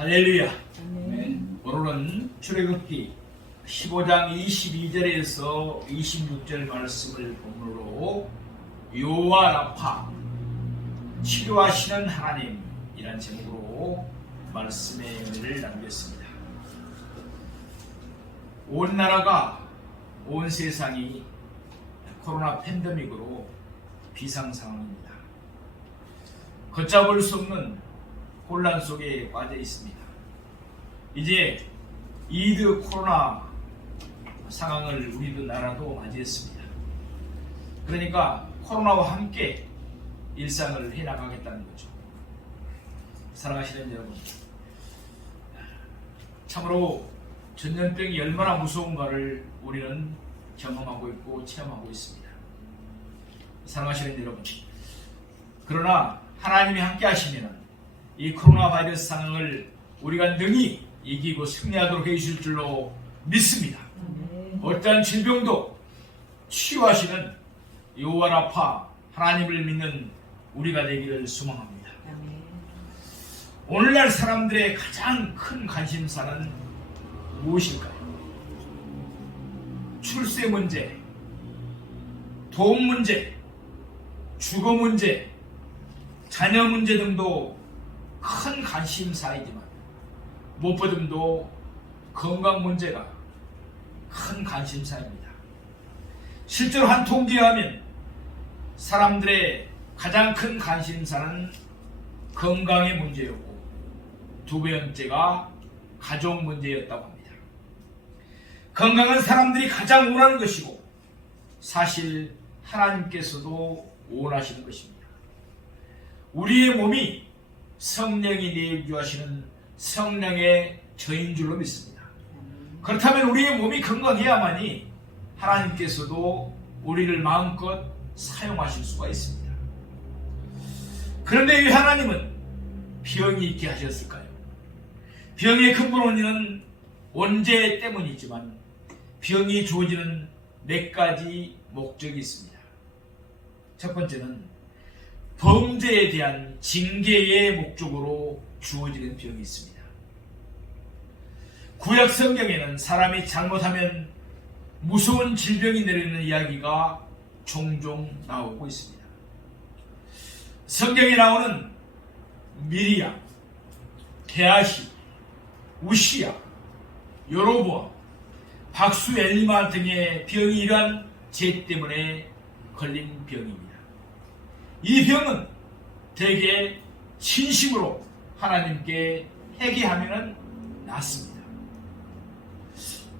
할렐루야. 오늘은 출애굽기 15장 22절에서 26절 말씀을 본문으로 여호와 라파 치료하시는 하나님이란 제목으로 말씀의 은혜를 남겼습니다. 온 나라가, 온 세상이 코로나 팬데믹으로 비상 상황입니다. 걷잡을 수 없는 혼란 속에 빠져 있습니다. 이제 이드 코로나 상황을 우리도 나라도 맞이했습니다. 그러니까 코로나와 함께 일상을 해나가겠다는 거죠. 사랑하시는 여러분, 참으로 전염병이 얼마나 무서운가를 우리는 경험하고 있고 체험하고 있습니다. 사랑하시는 여러분, 그러나 하나님이 함께 하시면 이 코로나 바이러스 상황을 우리가 능히 이기고 승리하도록 해주실 줄로 믿습니다. 어떠한 질병도 치유하시는 여호와 라파 하나님을 믿는 우리가 되기를 소망합니다. 오늘날 사람들의 가장 큰 관심사는 무엇일까요? 출세 문제, 돈 문제, 주거 문제, 자녀 문제 등도 큰 관심사이지만 무엇보다도 건강 문제가 큰 관심사입니다. 실제로 한 통계에 하면 사람들의 가장 큰 관심사는 건강의 문제였고 두 번째가 가족 문제였다고 합니다. 건강은 사람들이 가장 원하는 것이고 사실 하나님께서도 원하시는 것입니다. 우리의 몸이 성령이 내주하시는 성령의 저인 줄로 믿습니다. 그렇다면 우리의 몸이 건강해야만이 하나님께서도 우리를 마음껏 사용하실 수가 있습니다. 그런데 왜 하나님은 병이 있게 하셨을까요? 병의 근본 원인은 원죄 때문이지만 병이 주어지는 몇 가지 목적이 있습니다. 첫 번째는 범죄에 대한 징계의 목적으로 주어지는 병이 있습니다. 구약 성경에는 사람이 잘못하면 무서운 질병이 내리는 이야기가 종종 나오고 있습니다. 성경에 나오는 미리암, 게하시, 우시야, 여로보암, 박수 엘리마 등의 병이 이러한 죄 때문에 걸린 병입니다. 이 병은 대개 진심으로 하나님께 회개하면 낫습니다.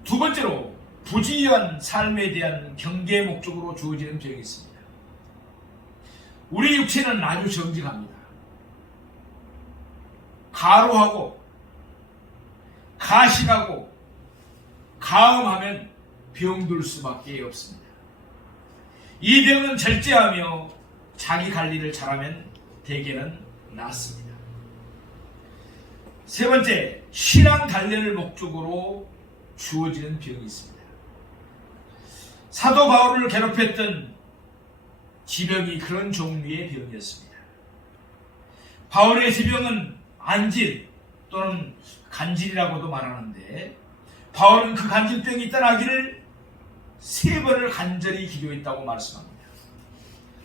두 번째로 부지런한 삶에 대한 경계의 목적으로 주어지는 병이 있습니다. 우리 육체는 아주 정직합니다. 가로하고 가식하고 가음하면 병들 수밖에 없습니다. 이 병은 절제하며 자기 관리를 잘하면 대개는 낫습니다. 세 번째, 신앙 단련을 목적으로 주어지는 병이 있습니다. 사도 바울을 괴롭혔던 지병이 그런 종류의 병이었습니다. 바울의 지병은 안질 또는 간질이라고도 말하는데 바울은 그 간질병이 떠나기를 3번을 간절히 기도했다고 말씀합니다.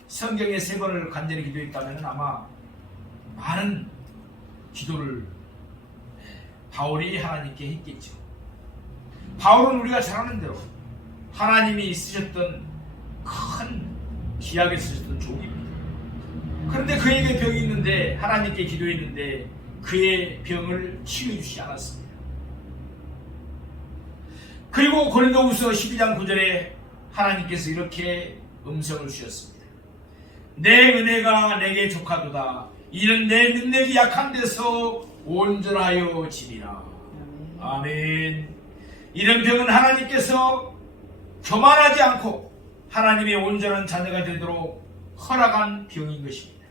성경에 3번을 간절히 기도했다면 아마 많은 기도를 바울이 하나님께 했겠죠. 바울은 우리가 잘 아는 대로 하나님이 쓰셨던 큰 기약에 쓰셨던 종입니다. 그런데 그에게 병이 있는데 하나님께 기도했는데 그의 병을 치유해 주시지 않았습니다. 그리고 고린도후서 12장 9절에 하나님께서 이렇게 음성을 주셨습니다. 내 은혜가 내게 족하도다. 이는 내 능력이 약한 데서 온전하여 지니라. 아멘. 이런 병은 하나님께서 교만하지 않고 하나님의 온전한 자녀가 되도록 허락한 병인 것입니다.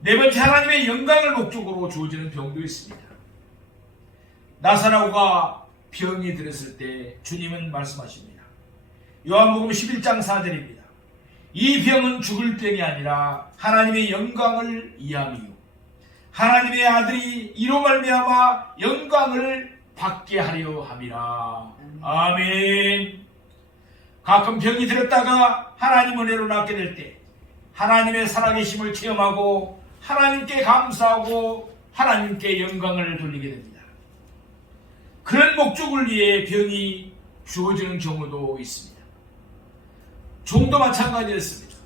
네 번째, 하나님의 영광을 목적으로 주어지는 병도 있습니다. 나사로가 병이 들었을 때 주님은 말씀하십니다. 요한복음 11장 4절입니다. 이 병은 죽을 병이 아니라 하나님의 영광을 이함이요 하나님의 아들이 이로 말미암아 영광을 받게 하려 함이라. 아멘. 가끔 병이 들었다가 하나님 은혜로 낫게 될 때 하나님의 살아계심을 체험하고 하나님께 감사하고 하나님께 영광을 돌리게 됩니다. 그런 목적을 위해 병이 주어지는 경우도 있습니다. 종도 마찬가지였습니다.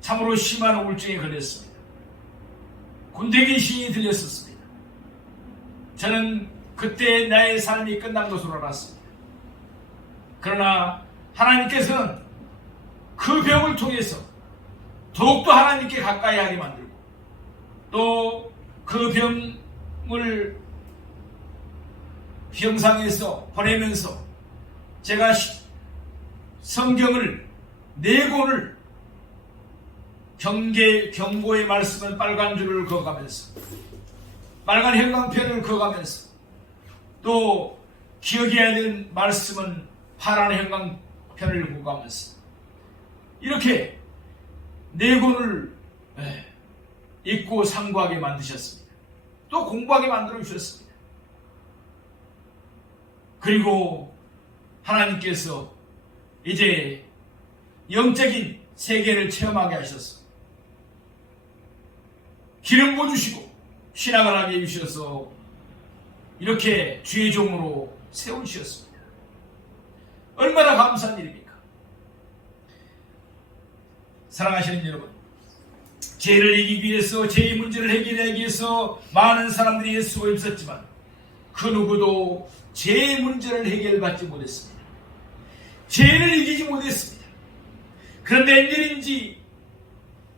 참으로 심한 우울증에 걸렸습니다. 군대 귀신이 들렸었습니다. 저는 그때 나의 삶이 끝난 것으로 알았습니다. 그러나 하나님께서는 그 병을 통해서 더욱더 하나님께 가까이 하게 만들고 또 그 병을 병상에서 보내면서 제가 성경을 4권을 경고의 말씀은 빨간 줄을 그어가면서 빨간 형광펜을 그어가면서 또 기억해야 될 말씀은 파란 형광펜을 그어가면서 이렇게 4권을 읽고 상고하게 만드셨습니다. 또 공부하게 만들어 주셨습니다. 그리고 하나님께서 이제 영적인 세계를 체험하게 하셨습니다. 기름 부어주시고 신학을 하게 해주셔서 이렇게 주의 종으로 세우셨습니다. 얼마나 감사한 일입니까? 사랑하시는 여러분, 죄를 이기기 위해서 죄의 문제를 해결하기 위해서 많은 사람들이 예수가 있었지만 그 누구도 죄의 문제를 해결받지 못했습니다. 죄를 이기지 못했습니다. 그런데 웬일인지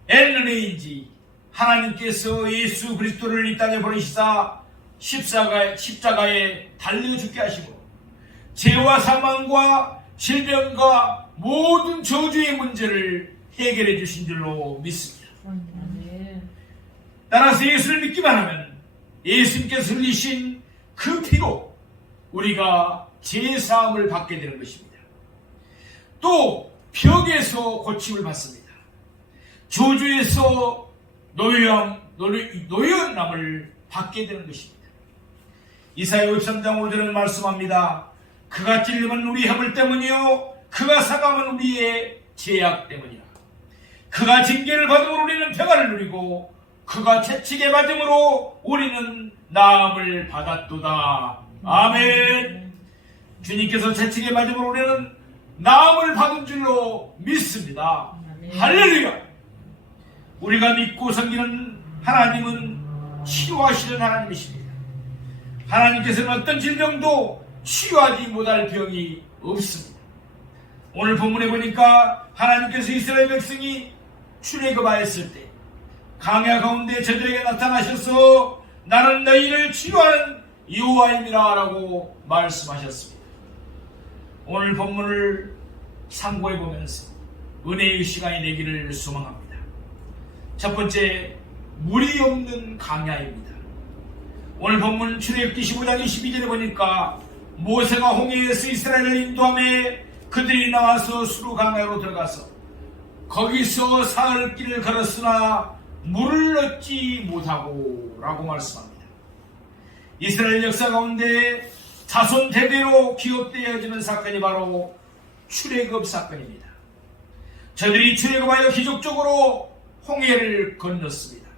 엘르네인지 하나님께서 예수 그리스도를 이 땅에 보내시사 십자가에 달려 죽게 하시고 죄와 사망과 질병과 모든 저주의 문제를 해결해 주신 줄로 믿습니다. 따라서 예수를 믿기만 하면 예수님께서 흘리신 그 피로 우리가 죄사함을 받게 되는 것입니다. 또 벽에서 고침을 받습니다. 저주에서 노여움을 받게 되는 것입니다. 이사야 53장 5절은 말씀합니다. 그가 찔림은 우리 허물 때문이요 그가 사감은 우리의 죄악 때문이라. 그가 징계를 받음으로 우리는 평안을 누리고 그가 채찍에 맞음으로 우리는 나음을 받았도다. 아멘. 주님께서 채찍에 맞음으로 우리는 나음을 받은 줄로 믿습니다. 할렐루야. 우리가 믿고 섬기는 하나님은 치유하시는 하나님이십니다. 하나님께서는 어떤 질병도 치유하지 못할 병이 없습니다. 오늘 본문에 보니까 하나님께서 이스라엘 백성이 출애굽하였을 때 강야 가운데 저들에게 나타나셔서 나는 너희를 치유하는 여호와임이라 라고 말씀하셨습니다. 오늘 본문을 상고해 보면서 은혜의 시간이 되기를 소망합니다. 첫 번째, 물이 없는 강야입니다. 오늘 본문 출애굽기 15장 22절에 보니까 모세가 홍해에서 이스라엘을 인도하며 그들이 나와서 수르 강야로 들어가서 거기서 사흘 길을 걸었으나 물을 얻지 못하고 라고 말씀합니다. 이스라엘 역사 가운데 자손 대대로 기억되어지는 사건이 바로 출애굽 사건입니다. 저들이 출애굽하여 기적적으로 홍해를 건넜습니다.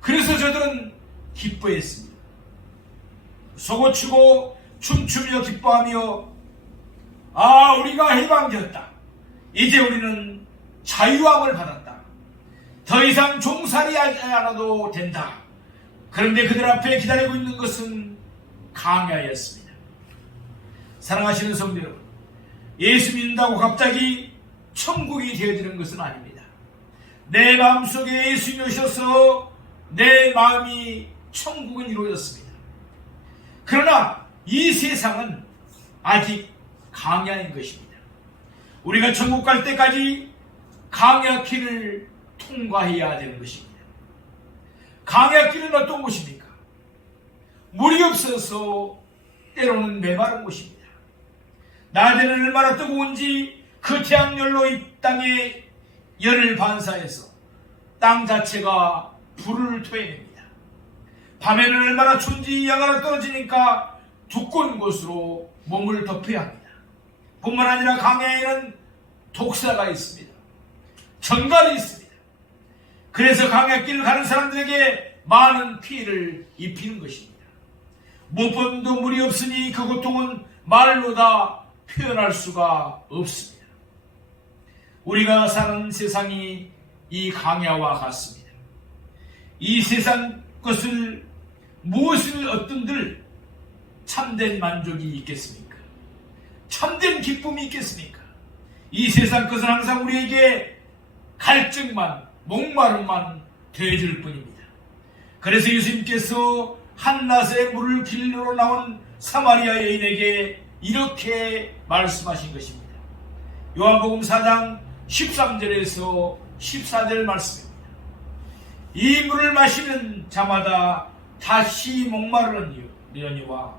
그래서 저들은 기뻐했습니다. 소고치고 춤추며 기뻐하며 우리가 해방되었다. 이제 우리는 자유함을 받았다. 더 이상 종살이하지 않아도 된다. 그런데 그들 앞에 기다리고 있는 것은 강야였습니다. 사랑하시는 성도 여러분, 예수 믿는다고 갑자기 천국이 되어지는 것은 아닙니다. 내 마음속에 예수님이 오셔서 내 마음이 천국은 이루어졌습니다. 그러나 이 세상은 아직 강야인 것입니다. 우리가 천국 갈 때까지 강야길을 통과해야 되는 것입니다. 강야길은 어떤 곳입니까? 물이 없어서 때로는 메마른 곳입니다. 낮에는 얼마나 뜨거운지 그 태양열로 이 땅에 열을 반사해서 땅 자체가 불을 토해냅니다. 밤에는 얼마나 춘지 야가가 떨어지니까 두꺼운 곳으로 몸을 덮어야 합니다. 뿐만 아니라 강야에는 독사가 있습니다. 정갈이 있습니다. 그래서 강야길을 가는 사람들에게 많은 피해를 입히는 것입니다. 무엇보다도 물이 없으니 그 고통은 말로 다 표현할 수가 없습니다. 우리가 사는 세상이 이 강야와 같습니다. 이 세상 것을 무엇을 얻든들 참된 만족이 있겠습니까? 참된 기쁨이 있겠습니까? 이 세상 것은 항상 우리에게 갈증만, 목마름만 더해질 뿐입니다. 그래서 예수님께서 한낮에 물을 길러 나온 사마리아 여인에게 이렇게 말씀하신 것입니다. 요한복음 4장 13절에서 14절 말씀입니다. 이 물을 마시는 자마다 다시 목마르느니와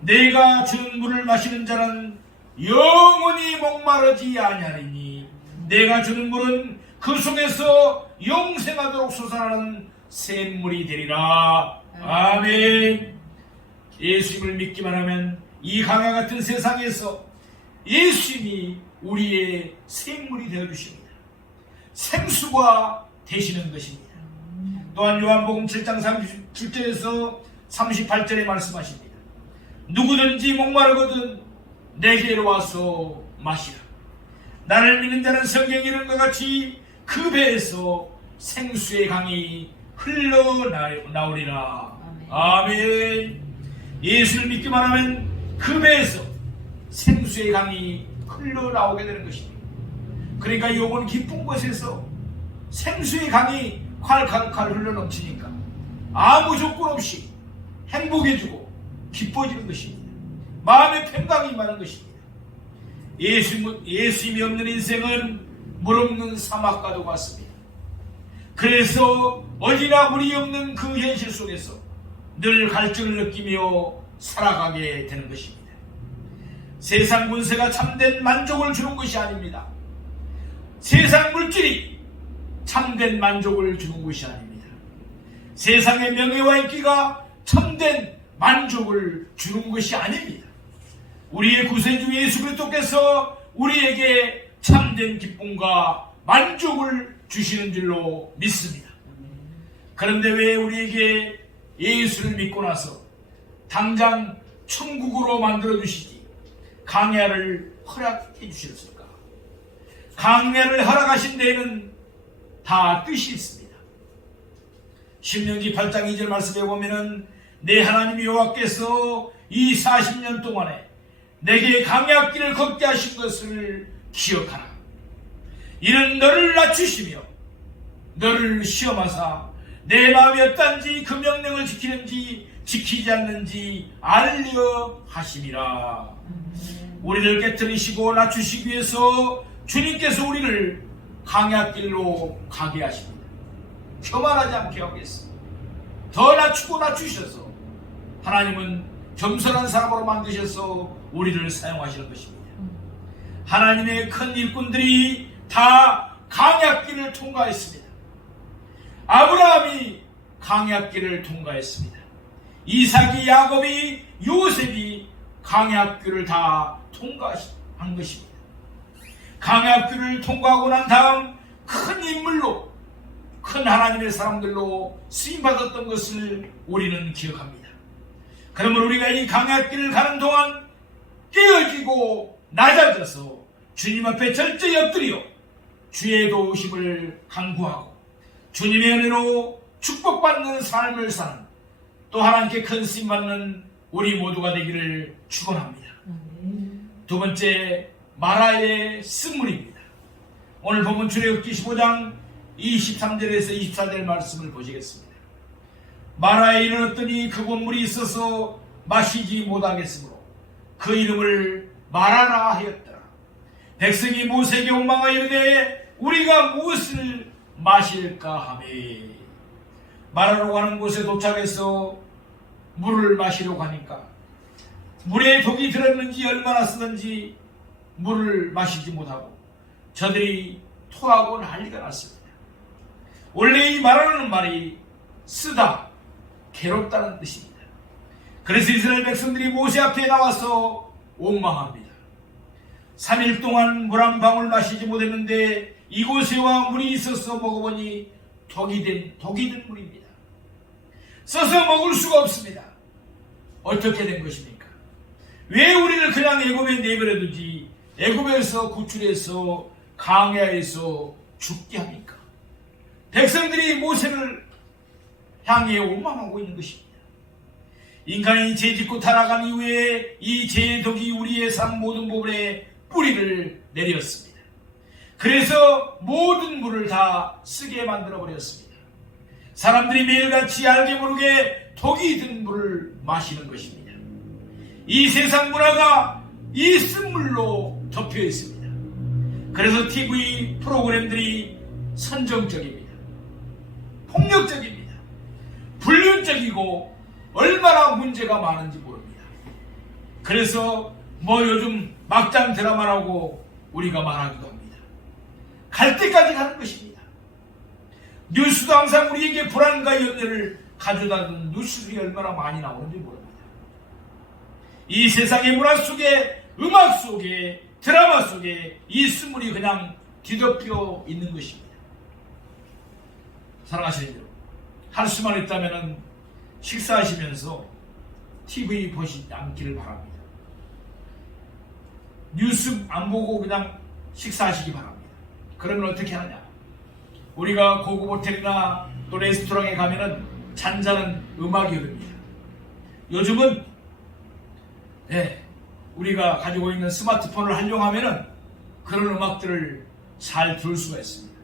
내가 주는 물을 마시는 자는 영원히 목마르지 아니하리니 내가 주는 물은 그 속에서 영생하도록 솟아나는 샘물이 되리라. 아멘. 예수님을 믿기만 하면 이 강야 같은 세상에서 예수님이 우리의 샘물이 되어주십니다. 생수가 되시는 것입니다. 또한 요한복음 7장 37절에서 38절에 말씀하십니다. 누구든지 목마르거든 내게로 와서 마시라. 나를 믿는 자는 성경에 이른 것 같이 그 배에서 생수의 강이 흘러나오리라. 아멘. 예수를 믿기만 하면 그 배에서 생수의 강이 흘러나오게 되는 것입니다. 그러니까 영혼 깊은 곳에서 생수의 강이 콸콸콸 흘러넘치니까 아무 조건 없이 행복해지고 기뻐지는 것입니다. 마음의 평강이 임하는 것입니다. 예수님이 없는 인생은 물 없는 사막과도 같습니다. 그래서 어디나 물이 없는 그 현실 속에서 늘 갈증을 느끼며 살아가게 되는 것입니다. 세상 문세가 참된 만족을 주는 것이 아닙니다. 세상 물질이 참된 만족을 주는 것이 아닙니다. 세상의 명예와 인기가 참된 만족을 주는 것이 아닙니다. 우리의 구세주 예수 그리스도께서 우리에게 참된 기쁨과 만족을 주시는 줄로 믿습니다. 그런데 왜 우리에게 예수를 믿고 나서 당장 천국으로 만들어 주시지 강야를 허락해 주셨을까? 강야를 허락하신 데에는 다 뜻이 있습니다. 신명기 8장 2절 말씀에 보면은 내 하나님 여호와께서 이 40년 동안에 내게 강야길을 걷게 하신 것을 기억하라. 이는 너를 낮추시며 너를 시험하사 내 마음이 어떤지 그 명령을 지키는지 지키지 않는지 알려 하심이라. 우리를 깨뜨리시고 낮추시기 위해서 주님께서 우리를 강야길로 가게 하십니다. 교만하지 않게 하겠습니다. 더 낮추고 낮추셔서 하나님은 겸손한 사람으로 만드셔서 우리를 사용하시는 것입니다. 하나님의 큰 일꾼들이 다 강야길을 통과했습니다. 아브라함이 강야길을 통과했습니다. 이삭이, 야곱이, 요셉이 강야길을 다 통과한 것입니다. 강야길을 통과하고 난 다음 큰 인물로, 큰 하나님의 사람들로 쓰임받았던 것을 우리는 기억합니다. 그러면 우리가 이 강야길을 가는 동안 깨어지고 낮아져서 주님 앞에 절제 엎드려 주의 도우심을 간구하고 주님의 은혜로 축복받는 삶을 사는 또 하나님께 큰 쓰임받는 우리 모두가 되기를 축원합니다. 두 번째, 마라의 쓴물입니다. 오늘 본문 출애굽기 15장 23절에서 24절 말씀을 보시겠습니다. 마라에 이르렀더니 그곳 물이 있어서 마시지 못하겠으므로 그 이름을 마라라 하였더라. 백성이 모세에게 원망하여 이르되 우리가 무엇을 마실까 하며 마라로 가는 곳에 도착해서 물을 마시려고 하니까 물에 독이 들었는지 얼마나 쓰든지 물을 마시지 못하고 저들이 토하고 난리가 났습니다. 원래 이 마라라는 말이 쓰다, 괴롭다는 뜻입니다. 그래서 이스라엘 백성들이 모세 앞에 나와서 원망합니다. 3일 동안 물 한 방울 마시지 못했는데 이곳에와 물이 있어서 먹어보니 독이 든 물입니다. 써서 먹을 수가 없습니다. 어떻게 된 것입니까? 왜 우리를 그냥 애굽에 내버려두지 애굽에서 구출해서 광야에서 죽게 합니까? 백성들이 모세를 향해 원망하고 있는 것입니다. 인간이 죄짓고 타락한 이후에 이 죄의 독이 우리의 삶 모든 부분에 뿌리를 내렸습니다. 그래서 모든 물을 다 쓰게 만들어 버렸습니다. 사람들이 매일같이 알게 모르게 독이 든 물을 마시는 것입니다. 이 세상 문화가 이 쓴물로 덮여 있습니다. 그래서 TV 프로그램들이 선정적입니다. 폭력적입니다. 불륜적이고 얼마나 문제가 많은지 모릅니다. 그래서 요즘 막장 드라마라고 우리가 말하기도 합니다. 갈 때까지 가는 것입니다. 뉴스도 항상 우리에게 불안과 염려를 가져다주는 뉴스들이 얼마나 많이 나오는지 모릅니다. 이 세상의 문화 속에, 음악 속에, 드라마 속에 이 쓴물이 그냥 뒤덮여 있는 것입니다. 사랑하시는 여러분, 할 수만 있다면 식사하시면서 TV 보시지 않기를 바랍니다. 뉴스 안 보고 그냥 식사하시기 바랍니다. 그러면 어떻게 하느냐? 우리가 고급 호텔이나 또 레스토랑에 가면은 잔잔한 음악이 흐릅니다. 요즘은 우리가 가지고 있는 스마트폰을 활용하면은 그런 음악들을 잘 들을 수가 있습니다.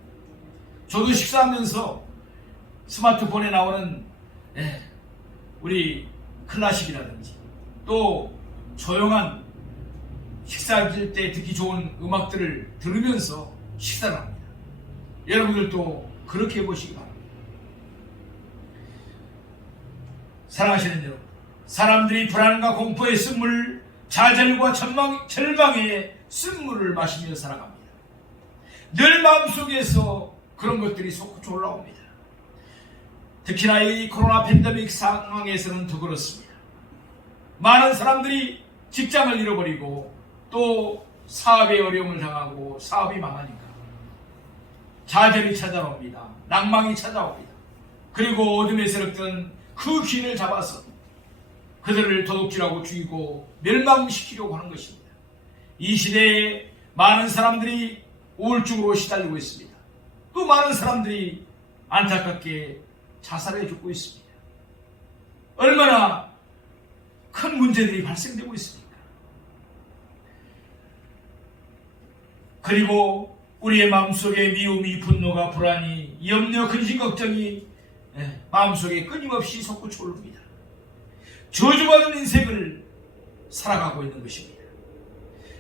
저도 식사하면서 스마트폰에 나오는 우리 클래식이라든지 또 조용한 식사할 때 듣기 좋은 음악들을 들으면서 식사를 합니다. 여러분들도 그렇게 해보시기 바랍니다. 사랑하시는 여러분, 사람들이 불안과 공포의 쓴물, 좌절과 절망의 쓴물을 마시며 살아갑니다. 늘 마음속에서 그런 것들이 솟구쳐 올라옵니다. 특히나 이 코로나 팬데믹 상황에서는 더 그렇습니다. 많은 사람들이 직장을 잃어버리고 또 사업에 어려움을 당하고 사업이 망하니까 좌절이 찾아옵니다. 낭망이 찾아옵니다. 그리고 어둠의 세력들은 그 기인을 잡아서 그들을 도둑질하고 죽이고 멸망시키려고 하는 것입니다. 이 시대에 많은 사람들이 우울증으로 시달리고 있습니다. 또 많은 사람들이 안타깝게 자살해 죽고 있습니다. 얼마나 큰 문제들이 발생되고 있습니까? 그리고 우리의 마음속에 미움이, 분노가, 불안이, 염려, 근심, 걱정이 마음속에 끊임없이 솟구쳐 오릅니다. 저주받은 인생을 살아가고 있는 것입니다.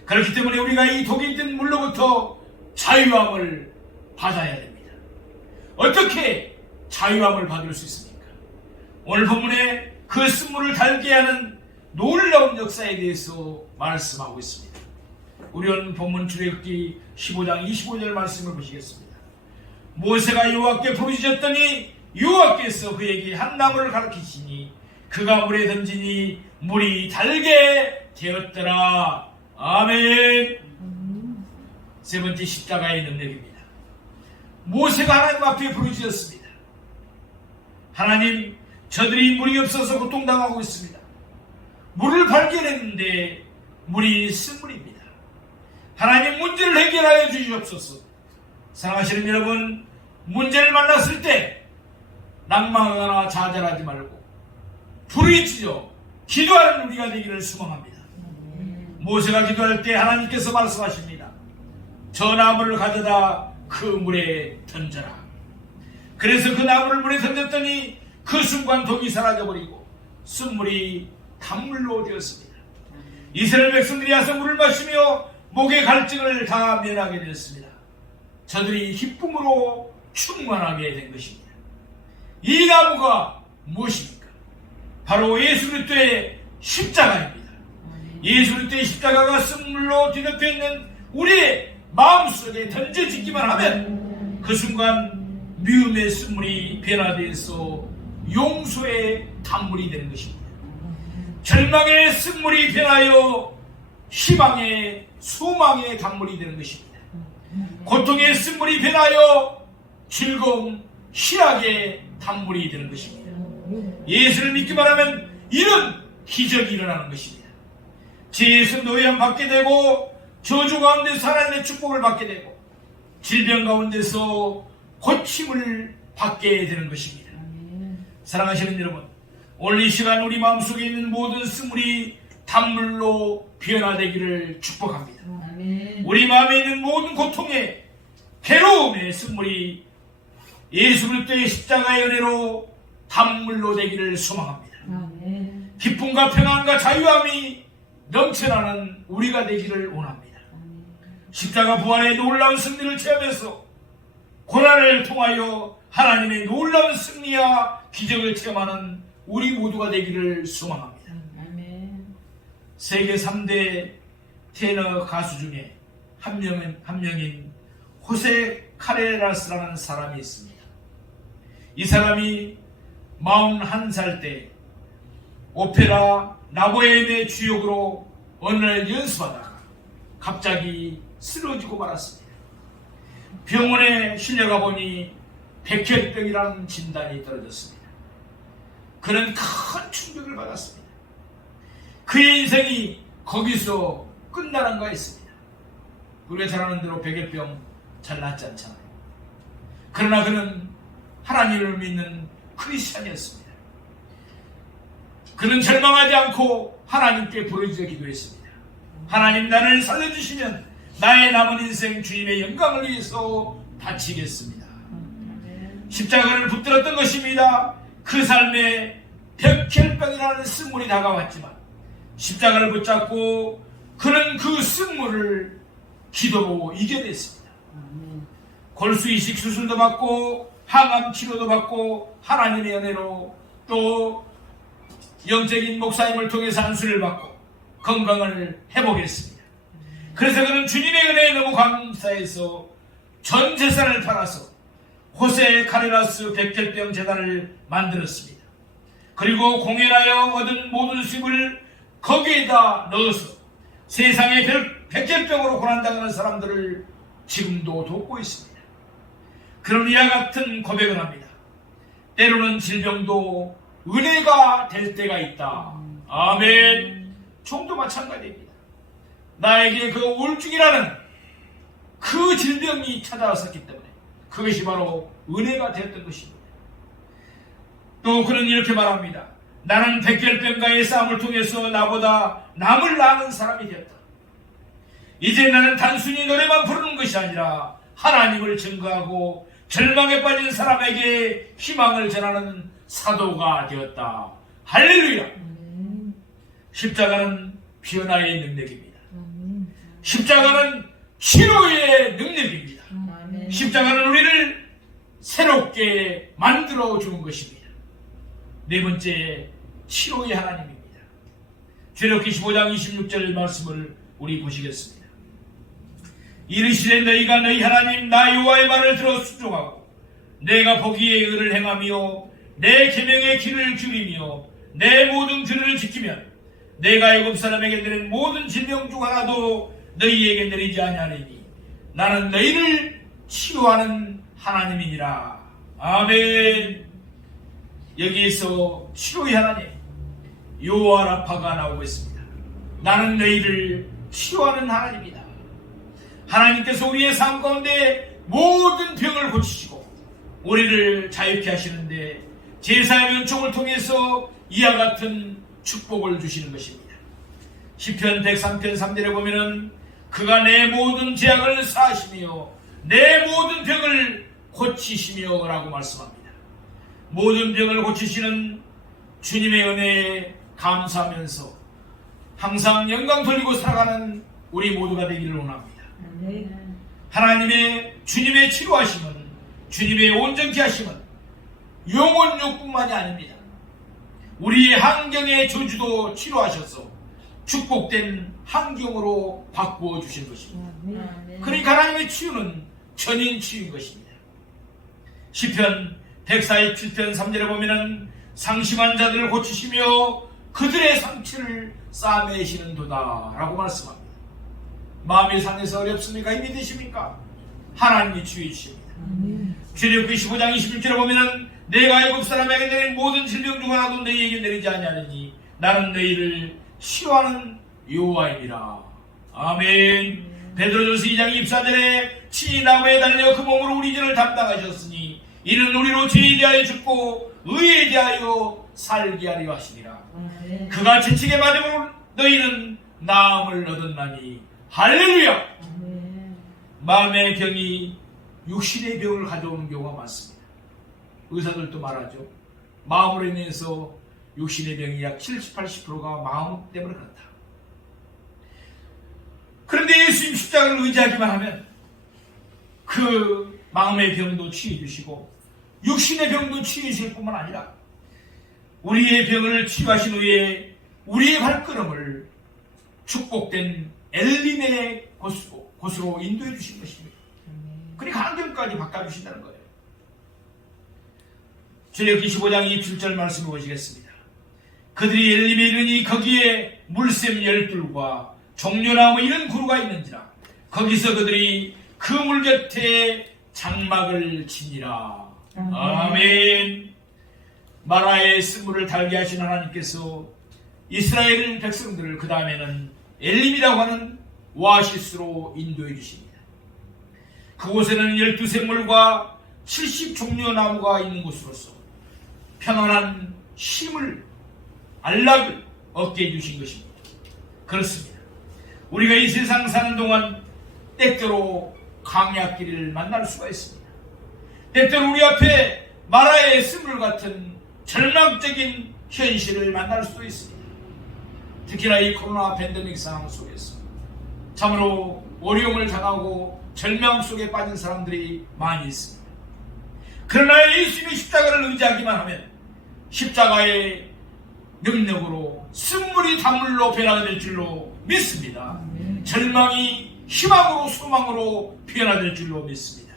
그렇기 때문에 우리가 이 독이 든 물로부터 자유함을 받아야 됩니다. 어떻게 자유함을 받을 수 있습니까? 오늘 본문에 그 쓴물을 달게 하는 놀라운 역사에 대해서 말씀하고 있습니다. 우리는 본문 출애굽기 15장 25절 말씀을 보시겠습니다. 모세가 여호와께 부르짖었더니 여호와께서 그에게 한 나무를 가르치시니 그가 물에 던지니 물이 달게 되었더라. 아멘. 세 번째 십자가의 능력입니다. 모세가 하나님 앞에 부르짖었습니다. 하나님, 저들이 물이 없어서 고통당하고 있습니다. 물을 발견했는데 물이 쓴물입니다. 하나님, 문제를 해결하여 주시옵소서. 사랑하시는 여러분, 문제를 만났을 때 낭망하거나 좌절하지 말고 부르짖어 기도하는 우리가 되기를 소망합니다. 모세가 기도할 때 하나님께서 말씀하십니다. 저 나무를 가져다 그 물에 던져라. 그래서 그 나무를 물에 던졌더니 그 순간 독이 사라져버리고 쓴물이 강물로 되었습니다. 이스라엘 백성들이 와서 물을 마시며 목의 갈증을 다 면하게 되었습니다. 저들이 기쁨으로 충만하게 된 것입니다. 이 나무가 무엇입니까? 바로 예수 그리스도의 십자가입니다. 예수 그리스도의 십자가가 쓴물로 뒤덮여 있는 우리의 마음속에 던져지기만 하면 그 순간 미움의 쓴물이 변화되어서 용서의 단물이 되는 것입니다. 절망의 쓴물이 변하여 희망의 소망의 단물이 되는 것입니다. 고통의 쓴물이 변하여 즐거움 희락의 단물이 되는 것입니다. 예수를 믿기만 하면 이런 기적이 일어나는 것입니다. 죄에서 노예함 받게 되고 저주 가운데서 하나님의 축복을 받게 되고 질병 가운데서 고침을 받게 되는 것입니다. 사랑하시는 여러분, 오늘 이 시간 우리 마음속에 있는 모든 쓴물이 단물로 변화되기를 축복합니다. 우리 마음에 있는 모든 고통의 괴로움의 쓴물이 예수 그리스도의 십자가의 은혜로 단물로 되기를 소망합니다. 기쁨과 평안과 자유함이 넘쳐나는 우리가 되기를 원합니다. 십자가 부활의 놀라운 승리를 체험해서 고난을 통하여 하나님의 놀라운 승리와 기적을 체험하는 우리 모두가 되기를 소망합니다. 세계 3대 테너 가수 중에 한 명인 호세 카레라스라는 사람이 있습니다. 이 사람이 41살 때 오페라 나보엠의 주역으로 어느 날 연습하다가 갑자기 쓰러지고 말았습니다. 병원에 실려가 보니 백혈병이라는 진단이 떨어졌습니다. 그는 큰 충격을 받았습니다. 그의 인생이 거기서 끝나는가 했습니다. 우리가 잘 아는 대로 백혈병 잘 낫지 않잖아요. 그러나 그는 하나님을 믿는 크리스찬이었습니다. 그는 절망하지 않고 하나님께 부르짖어 기도했습니다. 하나님, 나를 살려주시면 나의 남은 인생 주님의 영광을 위해서 바치겠습니다. 십자가를 붙들었던 것입니다. 그 삶에 백혈병이라는 쓴물이 다가왔지만 십자가를 붙잡고 그는 그 쓴물을 기도로 이겨냈습니다. 골수 이식 수술도 받고 항암 치료도 받고 하나님의 은혜로 또 영적인 목사님을 통해서 안수를 받고 건강을 회복했습니다. 그래서 그는 주님의 은혜에 너무 감사해서 전 재산을 팔아서 호세 카레라스 백혈병 재단을 만들었습니다. 그리고 공연하여 얻은 모든 수입을 거기에다 넣어서 세상의 백혈병으로 고난당하는 사람들을 지금도 돕고 있습니다. 그런 이와 같은 고백을 합니다. 때로는 질병도 은혜가 될 때가 있다. 아멘. 종도 마찬가지입니다. 나에게 그 우울증이라는 그 질병이 찾아왔었기 때문에 그것이 바로 은혜가 되었던 것입니다. 또 그는 이렇게 말합니다. 나는 백혈병과의 싸움을 통해서 나보다 남을 낳는 사람이 되었다. 이제 나는 단순히 노래만 부르는 것이 아니라 하나님을 증거하고 절망에 빠진 사람에게 희망을 전하는 사도가 되었다. 할렐루야. 십자가는 변화의 능력입니다. 십자가는 치료의 능력입니다. 십자가는 우리를 새롭게 만들어 주는 것입니다. 네 번째, 치료의 하나님입니다. 출애굽기 15장 26절 말씀을 우리 보시겠습니다. 이르시되 너희가 너희 하나님 나 여호와의 말을 들어 순종하고 내가 보기에 의를 행하며 내 계명의 귀를 기울이며 내 모든 규례를 지키면 내가 애굽 사람에게 내린 모든 질병 중 하나도 너희에게 내리지 아니하리니 나는 너희를 치료하는 하나님이니라. 아멘. 여기에서 치료의 하나님 여호와 라파가 나오고 있습니다. 나는 너희를 치료하는 하나님이다. 하나님께서 우리의 삶 가운데 모든 병을 고치시고 우리를 자유케 하시는데 제사의 은총을 통해서 이와 같은 축복을 주시는 것입니다. 시편 103편 3절에 보면은 그가 내 모든 죄악을 사하시며 내 모든 병을 고치시며 라고 말씀합니다. 모든 병을 고치시는 주님의 은혜에 감사하면서 항상 영광 돌리고 살아가는 우리 모두가 되기를 원합니다. 하나님의 주님의 치료하심은 주님의 온전케 하심은 영혼육뿐만이 아닙니다. 우리의 환경의 저주도 치료하셔서 축복된 환경으로 바꾸어 주신 것입니다. 그러니까 하나님의 치유는 전인 치유인 것입니다. 시편 147편 3절에 보면은 상심한 자들을 고치시며 그들의 상처를 싸매시는도다 라고 말씀합니다. 마음이 상해서 어렵습니까? 힘이 드십니까? 하나님이 치유해 주십니다. 출애굽기 15장 21절에 보면은 내가 애굽 사람에게 내린 모든 질병 중 하나도 너희에게 내리지 아니하느니 나는 너희를 치유하는 여호와이니라. 아멘. 베드로전서 2장 24절에 친히 나무에 달려 그 몸으로 우리 죄를 담당하셨으니 이는 우리로 죄에 대하여 죽고 의에 대하여 살게 하려 하시니라. 그가 지치게 맞음으로 너희는 나음을 얻었나니 할렐루야. 마음의 병이 육신의 병을 가져오는 경우가 많습니다. 의사들도 말하죠. 마음으로 인해서 육신의 병이 약 70, 80%가 마음 때문에 그렇다. 그런데 예수님 십자가를 의지하기만 하면 그 마음의 병도 치유해 주시고 육신의 병도 치유해 주실 뿐만 아니라 우리의 병을 치유하신 후에 우리의 발걸음을 축복된 엘림의 곳으로 인도해 주신 것입니다. 그러니까 환경까지 바꿔주신다는 거예요. 출애굽기 15장 27절 말씀을 보시겠습니다. 그들이 엘림에 이르니 거기에 물샘 12과 종려나무 이런 구루가 있는지라 거기서 그들이 그 물 곁에 장막을 치니라. 아멘. 마라의 쓴물을 달게 하신 하나님께서 이스라엘 백성들을 그 다음에는 엘림이라고 하는 오아시스로 인도해 주십니다. 그곳에는 12샘물과 70종려나무가 있는 곳으로서 평안한 쉼을 안락을 얻게 해주신 것입니다. 그렇습니다. 우리가 이 세상 사는 동안 때때로 강약길을 만날 수가 있습니다. 때때로 우리 앞에 마라의 쓴물 같은 절망적인 현실을 만날 수도 있습니다. 특히나 이 코로나 팬데믹 상황 속에서 참으로 어려움을 당하고 절망 속에 빠진 사람들이 많이 있습니다. 그러나 예수님의 십자가를 의지하기만 하면 십자가의 능력으로 쓴물이 단물로 변화가 될 줄로 믿습니다. 절망이 희망으로 소망으로 변화될 줄로 믿습니다.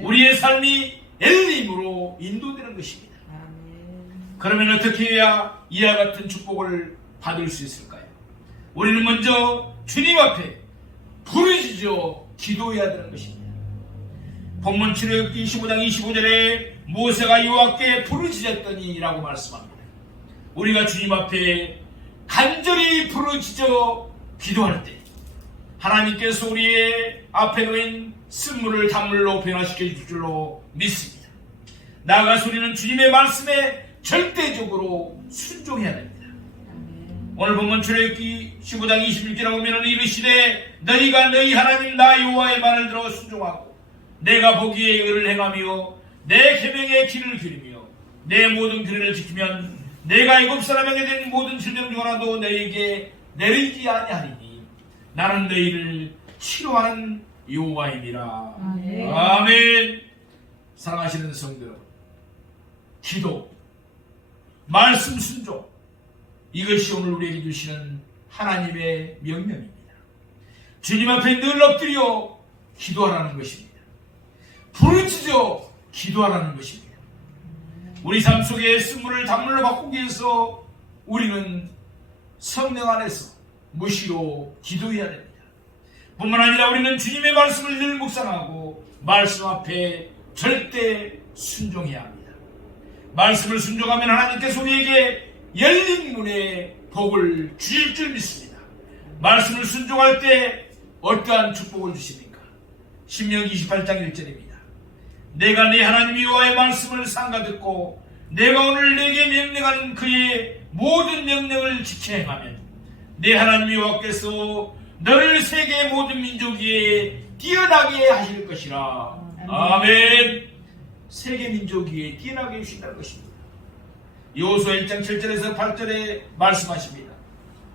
우리의 삶이 엘림으로 인도되는 것입니다. 그러면 어떻게 해야 이와 같은 축복을 받을 수 있을까요? 우리는 먼저 주님 앞에 부르짖어 기도해야 되는 것입니다. 본문 출애굽기 25장 25절에 모세가 여호와께 부르짖었더니 라고 말씀합니다. 우리가 주님 앞에 간절히 부르짖어 기도할 때 하나님께서 우리의 앞에 놓인 쓴물을 단물로 변화시켜 줄 줄로 믿습니다. 나아가서 우리는 주님의 말씀에 절대적으로 순종해야 됩니다. 오늘 본문 출애굽기 15장 26절에 보면 이르시되 너희가 너희 하나님 나 여호와의 말을 들어 순종하고 내가 보기에 의를 행하며 내 계명의 길을 기르며 내 모든 규례를 지키면 내가 애굽 사람에게 된 모든 질병 중 하나도 너희에게 내리지 아니하리니 나는 너희를 치료하는 여호와이니라. 아멘. 사랑하시는 성도 여러분, 기도, 말씀 순종, 이것이 오늘 우리에게 주시는 하나님의 명령입니다. 주님 앞에 늘 엎드려 기도하라는 것입니다. 부르짖어 기도하라는 것입니다. 우리 삶 속에 쓴물을 단물로 바꾸기 위해서 우리는 성령 안에서 무시로 기도해야 됩니다. 뿐만 아니라 우리는 주님의 말씀을 늘 묵상하고 말씀 앞에 절대 순종해야 합니다. 말씀을 순종하면 하나님께서 우리에게 열린 문에 복을 주실 줄 믿습니다. 말씀을 순종할 때 어떠한 축복을 주십니까? 신명기 28장 1절입니다. 내가 네 하나님 여호와의 말씀을 삼가 듣고 내가 오늘 내게 명령하는 그의 모든 명령을 지켜 행하면 내 하나님 여호와께서 너를 세계 모든 민족 위에 뛰어나게 하실 것이라. 아멘. 세계 민족 위에 뛰어나게 해주신다는 것입니다. 여호수아 1장 7절에서 8절에 말씀하십니다.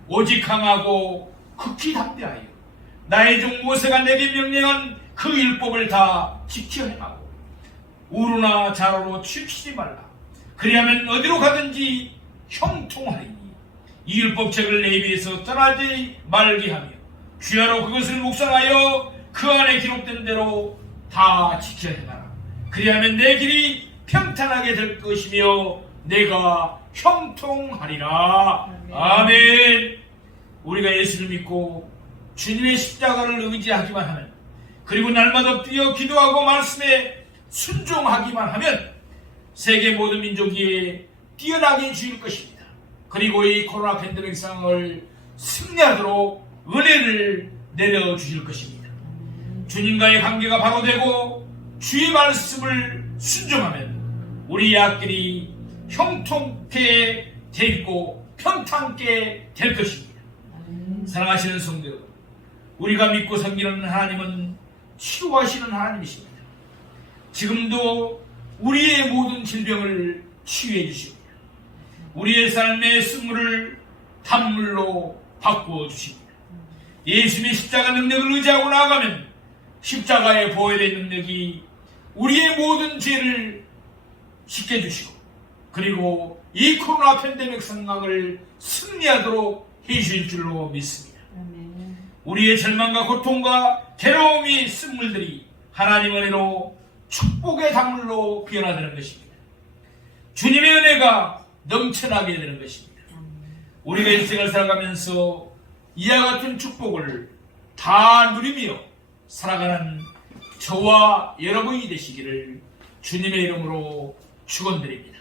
오직 강하고 극히 담대하여 나의 종 모세가 내게 명령한 그 율법을 다 지켜 행하고 우루나 자로로 치우치지 말라. 그리하면 어디로 가든지 형통하리니 이 율법책을 내 입에서 떠나지 말게 하며 주야로 그것을 묵상하여 그 안에 기록된 대로 다 지켜 행하라. 그리하면 내 길이 평탄하게 될 것이며 내가 형통하리라. 아멘. 우리가 예수를 믿고 주님의 십자가를 의지하기만 하면, 그리고 날마다 뛰어 기도하고 말씀에 순종하기만 하면 세계 모든 민족이 뛰어나게 주일 것입니다. 그리고 이 코로나 팬데믹 상황을 승리하도록 은혜를 내려주실 것입니다. 주님과의 관계가 바로 되고 주의 말씀을 순종하면 우리의 앞길이 형통케 되고 평탄케 될 것입니다. 사랑하시는 성도 여러분, 우리가 믿고 섬기는 하나님은 치료하시는 하나님이십니다. 지금도 우리의 모든 질병을 치유해 주십니다. 우리의 삶의 쓴물을 단물로 바꾸어 주십니다. 예수님의 십자가 능력을 의지하고 나아가면 십자가의 보혈의 능력이 우리의 모든 죄를 씻겨주시고, 그리고 이 코로나 팬데믹 상황을 승리하도록 해주실 줄로 믿습니다. 우리의 절망과 고통과 괴로움이 쓴물들이 하나님 은혜로 축복의 단물로 변화되는 것입니다. 주님의 은혜가 넘쳐나게 되는 것입니다. 우리가 인생을 살아가면서 이와 같은 축복을 다 누리며 살아가는 저와 여러분이 되시기를 주님의 이름으로 축원드립니다.